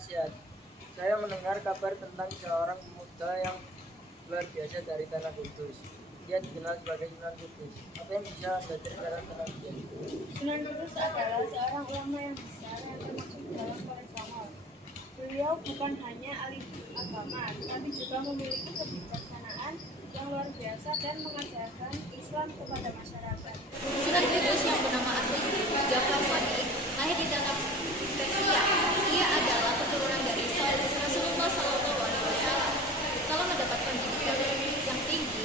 nasihat. Saya mendengar kabar tentang seorang pemuda yang luar biasa dari Tanah Kudus. Dia dikenal sebagai Sunan Kudus. Apa yang bisa Anda ceritakan tentang dia? Sunan Kudus adalah seorang ulama yang besar yang termasuk dalam para Songo. Beliau bukan hanya ahli agama, tetapi juga memiliki kebijaksanaan yang luar biasa dan mengajarkan Islam kepada masyarakat. Sunan Kudus yang bernama asli Ja'far Shadiq lahir di tanah Persia. Ia adalah keturunan dari Rasulullah SAW. Setelah mendapat pendidikan yang tinggi,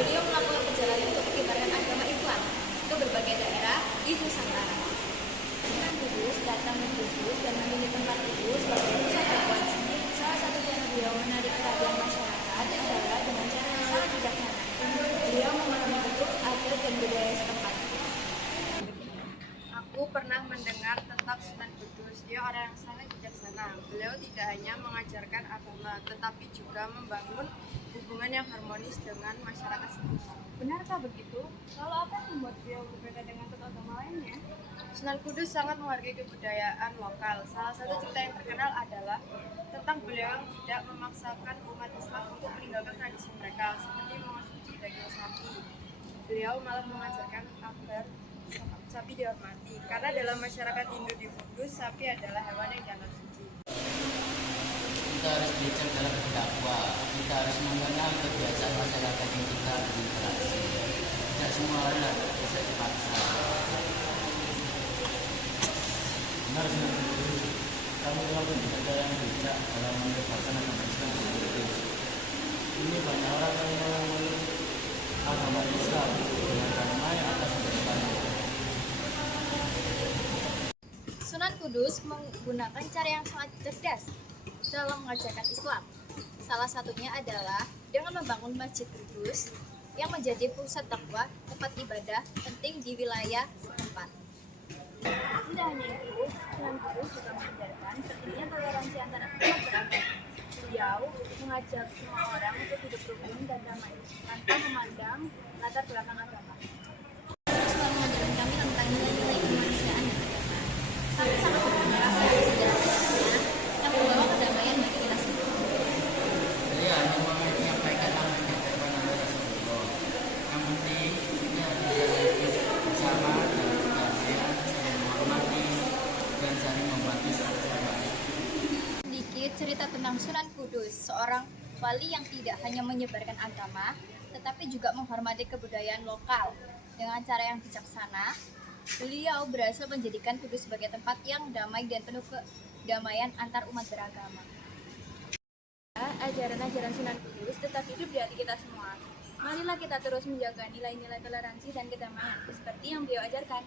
beliau melakukan perjalanan untuk menyebarkan agama Islam ke berbagai daerah di Nusantara. Sunan Kudus datang ke Kudus dan memilih tempat Kudus sebagai pusat dakwah. Salah satu cara beliau menarik perhatian masyarakat adalah dengan cara yang sangat bijaksana. Beliau memahami betul adat dan budaya setempat. Aku pernah mendengar tentang Sunan Kudus. Dia orang yang sangat bijaksana. Beliau tidak hanya mengajarkan agama, tetapi juga membangun hubungan yang harmonis dengan masyarakat setempat. Benarkah begitu? Lalu apa yang membuat beliau berbeda dengan tokoh agama lainnya? Sunan Kudus sangat menghargai kebudayaan lokal. Salah satu cerita yang terkenal adalah tentang beliau yang tidak memaksakan umat Islam untuk meninggalkan tradisi mereka, seperti mengonsumsi daging sapi. Beliau malah mengajarkan agar sapi dihormati, karena dalam masyarakat Hindu di Kudus, sapi adalah hewan yang dianggap suci. Kita harus bijak dalam berdakwah. Kita harus mengenal kebiasaan masyarakat yang kita berinteraksi. Tidak semua hal bisa dipaksa. Benar, kamu telah menjadi yang bijak dalam menyebarkan agama Islam di Kudus. Ini banyak orang yang mengeluh agama Islam dengan damai atas kehidupannya. Sunan Kudus menggunakan cara yang sangat cerdas dalam mengajarkan Islam. Salah satunya adalah dengan membangun Masjid Kudus yang menjadi pusat dakwah, tempat ibadah penting di wilayah setempat. Tidak hanya itu, Sunan Kudus juga mengajarkan pentingnya toleransi antara umat beragama. Beliau mengajak semua orang untuk hidup rukun dan damai, tanpa memandang latar belakang agama. Terus selalu mengajarkan kami tentang nilai-nilai kemanusiaan dan agama. Kami sangat berterima kasih atas segala sesuatunya yang membawa kedamaian bagi kita semua. Beliau hanya menyampaikan apa yang diajarkan oleh Rasulullah. Yang penting kita bisa hidup bersama dalam kedamaian, saling menghormati dan saling membantu satu sama lain. Sedikit cerita tentang Sunan Kudus, seorang wali yang tidak hanya menyebarkan agama, tetapi juga menghormati kebudayaan lokal. Dengan cara yang bijaksana, beliau berhasil menjadikan Kudus sebagai tempat yang damai dan penuh kedamaian antar umat beragama. Ajaran-ajaran Sunan Kudus tetap hidup di hati kita semua. Marilah kita terus menjaga nilai-nilai toleransi dan kedamaian seperti yang beliau ajarkan.